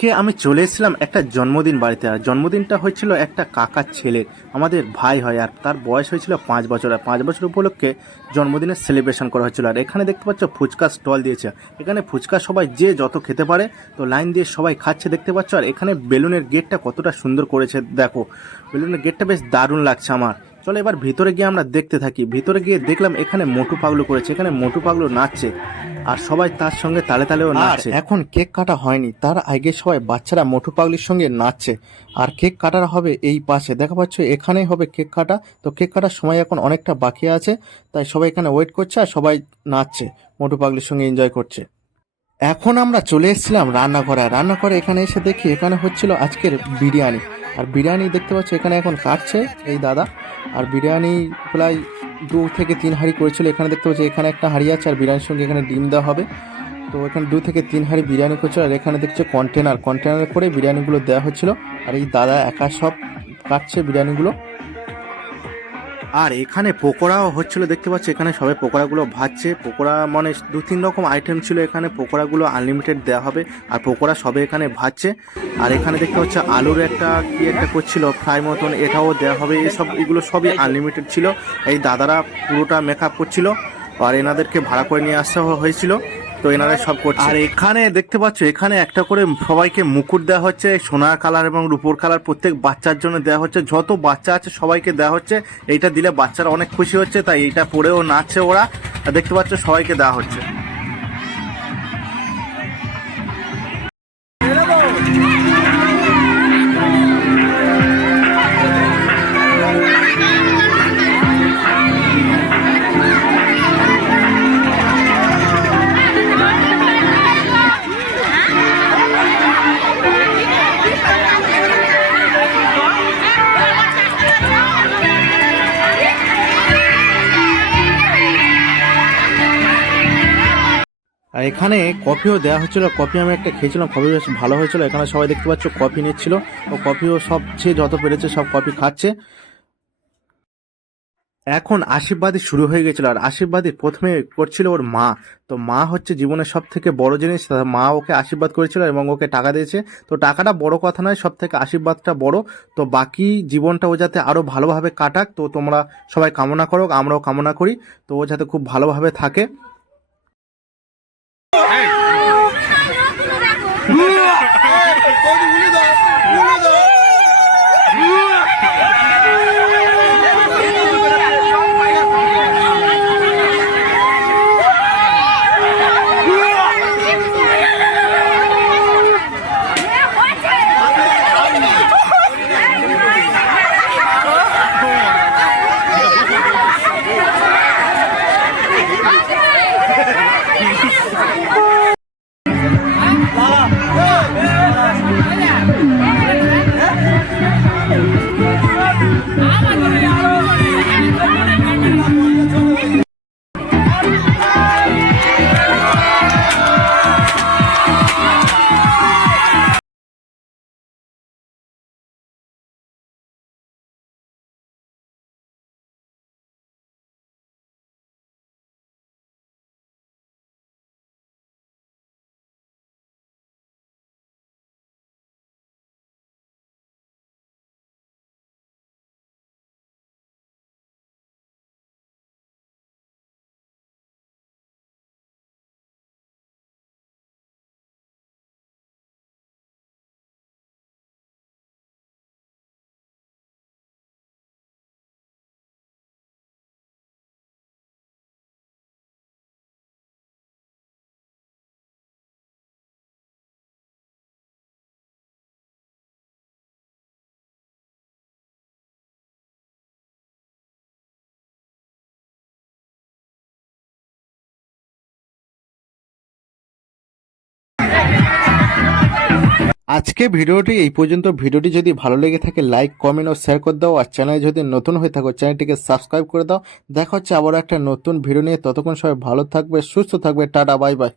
আজকে আমি চলে এসেছিলাম একটা জন্মদিন বাড়িতে, আর জন্মদিনটা হয়েছিল একটা কাকার ছেলে, আমাদের ভাই হয়, আর তার বয়স হয়েছিল পাঁচ বছর, আর পাঁচ বছর উপলক্ষে জন্মদিনের সেলিব্রেশন করা হয়েছিল। আর এখানে দেখতে পাচ্ছ ফুচকা স্টল দিয়েছে। এখানে ফুচকা সবাই যে যত খেতে পারে, তো লাইন দিয়ে সবাই খাচ্ছে, দেখতে পাচ্ছ। আর এখানে বেলুনের গেটটা কতটা সুন্দর করেছে, দেখো। বেলুনের গেটটা বেশ দারুণ লাগছে আমার। চলো এবার ভিতরে গিয়ে আমরা দেখতে থাকি। ভিতরে গিয়ে দেখলাম এখানে মোটু পাগলু করেছে এখানে মোটু পাগলু নাচছে আর সবাই তার সঙ্গে তালে তালেও নাচছে। এখন কেক কাটা হয়নি তার আগে সবাই বাচ্চারা মোটু পাগলির সঙ্গে নাচছে আর কেক কাটার হবে এই পাশে। দেখা পাচ্ছ এখানেই হবে কেক কাটা তো কেক কাটার সময় এখন অনেকটা বাকি আছে তাই সবাই এখানে ওয়েট করছে আর সবাই নাচছে মোটু পাগলির সঙ্গে এনজয় করছে। এখন আমরা চলে এসেছিলাম রান্নাঘরে রান্নাঘরে এখানে এসে দেখি এখানে হচ্ছিল আজকের বিরিয়ানি। আর বিরিয়ানি দেখতে পাচ্ছ এখানে এখন কাটছে এই দাদা। আর বিরিয়ানি প্রায় দু থেকে তিন হাঁড়ি করেছিল। এখানে দেখতে পাচ্ছি এখানে একটা হাঁড়ি আছে আর বিরিয়ানির সঙ্গে এখানে ডিম দেওয়া হবে। তো এখানে দু থেকে তিন হাঁড়ি বিরিয়ানি করছিল আর এখানে দেখছে কন্টেনার কন্টেনারে করে বিরিয়ানিগুলো দেওয়া হচ্ছিল। আর এই দাদা একা সব কাটছে বিরিয়ানিগুলো। আর এখানে পকোড়াও হচ্ছিল, দেখতে পাচ্ছি, এখানে সবাই পকোড়াগুলো ভাজছে। পকোড়া মানে দু তিন রকম আইটেম ছিল, এখানে পকোড়াগুলো আনলিমিটেড দেওয়া হবে। আর পকোড়া সবে এখানে ভাজছে। আর এখানে দেখতে পাচ্ছি, আলুর একটা কি একটা করছিল ফ্রাই মতন, এটাও দেওয়া হবে। এসব এগুলো সবই আনলিমিটেড ছিল। এই দাদারা পুরোটা মেকআপ করছিল। আর এনাদেরকে ভাড়া করে নিয়ে আসা হয়েছিল। তো এনারা সব করছে। আর এখানে দেখতে পাচ্ছ, এখানে একটা করে সবাইকে মুকুট দেওয়া হচ্ছে, সোনার কালার এবং রূপোর কালার প্রত্যেক বাচ্চার জন্য দেওয়া হচ্ছে। যত বাচ্চা আছে সবাইকে দেওয়া হচ্ছে, এইটা দিলে বাচ্চারা অনেক খুশি হচ্ছে, তাই এটা পরেও নাচছে ওরা। দেখতে পাচ্ছ, সবাইকে দেওয়া হচ্ছে। আর এখানে কফিও দেওয়া হচ্ছিল, কফি আমি একটা খেয়েছিলাম কফি বেশ ভালো হয়েছিল। এখানে সবাই দেখতে পাচ্ছ কফি নিচ্ছিল, ও কফিও সব সে যত পেরেছে সব কফি খাচ্ছে। এখন আশীর্বাদী শুরু হয়ে গেছিল, আর আশীর্বাদী প্রথমে করছিল ওর মা। তো মা হচ্ছে জীবনের সব থেকে বড় জিনিস মা ওকে আশীর্বাদ করেছিল এবং ওকে টাকা দিয়েছে। তো টাকাটা বড় কথা নয় সব থেকে আশীর্বাদটা বড়। তো বাকি জীবনটা ও যাতে আরও ভালোভাবে কাটাক, তো তোমরা সবাই কামনা করো, আমরাও কামনা করি। তো ও যাতে খুব ভালোভাবে থাকে। Oh, আজকে ভিডিওটি এই পর্যন্ত। ভিডিওটি যদি ভালো লেগে থাকে লাইক কমেন্ট ও শেয়ার করে দাও। আর চ্যানেল যদি নতুন হয়ে থাকো চ্যানেলটিকে সাবস্ক্রাইব করে দাও। দেখা হচ্ছে আবার একটা নতুন ভিডিও নিয়ে। ততক্ষণ সবাই ভালো থাকবে, সুস্থ থাকবে। Tata bye bye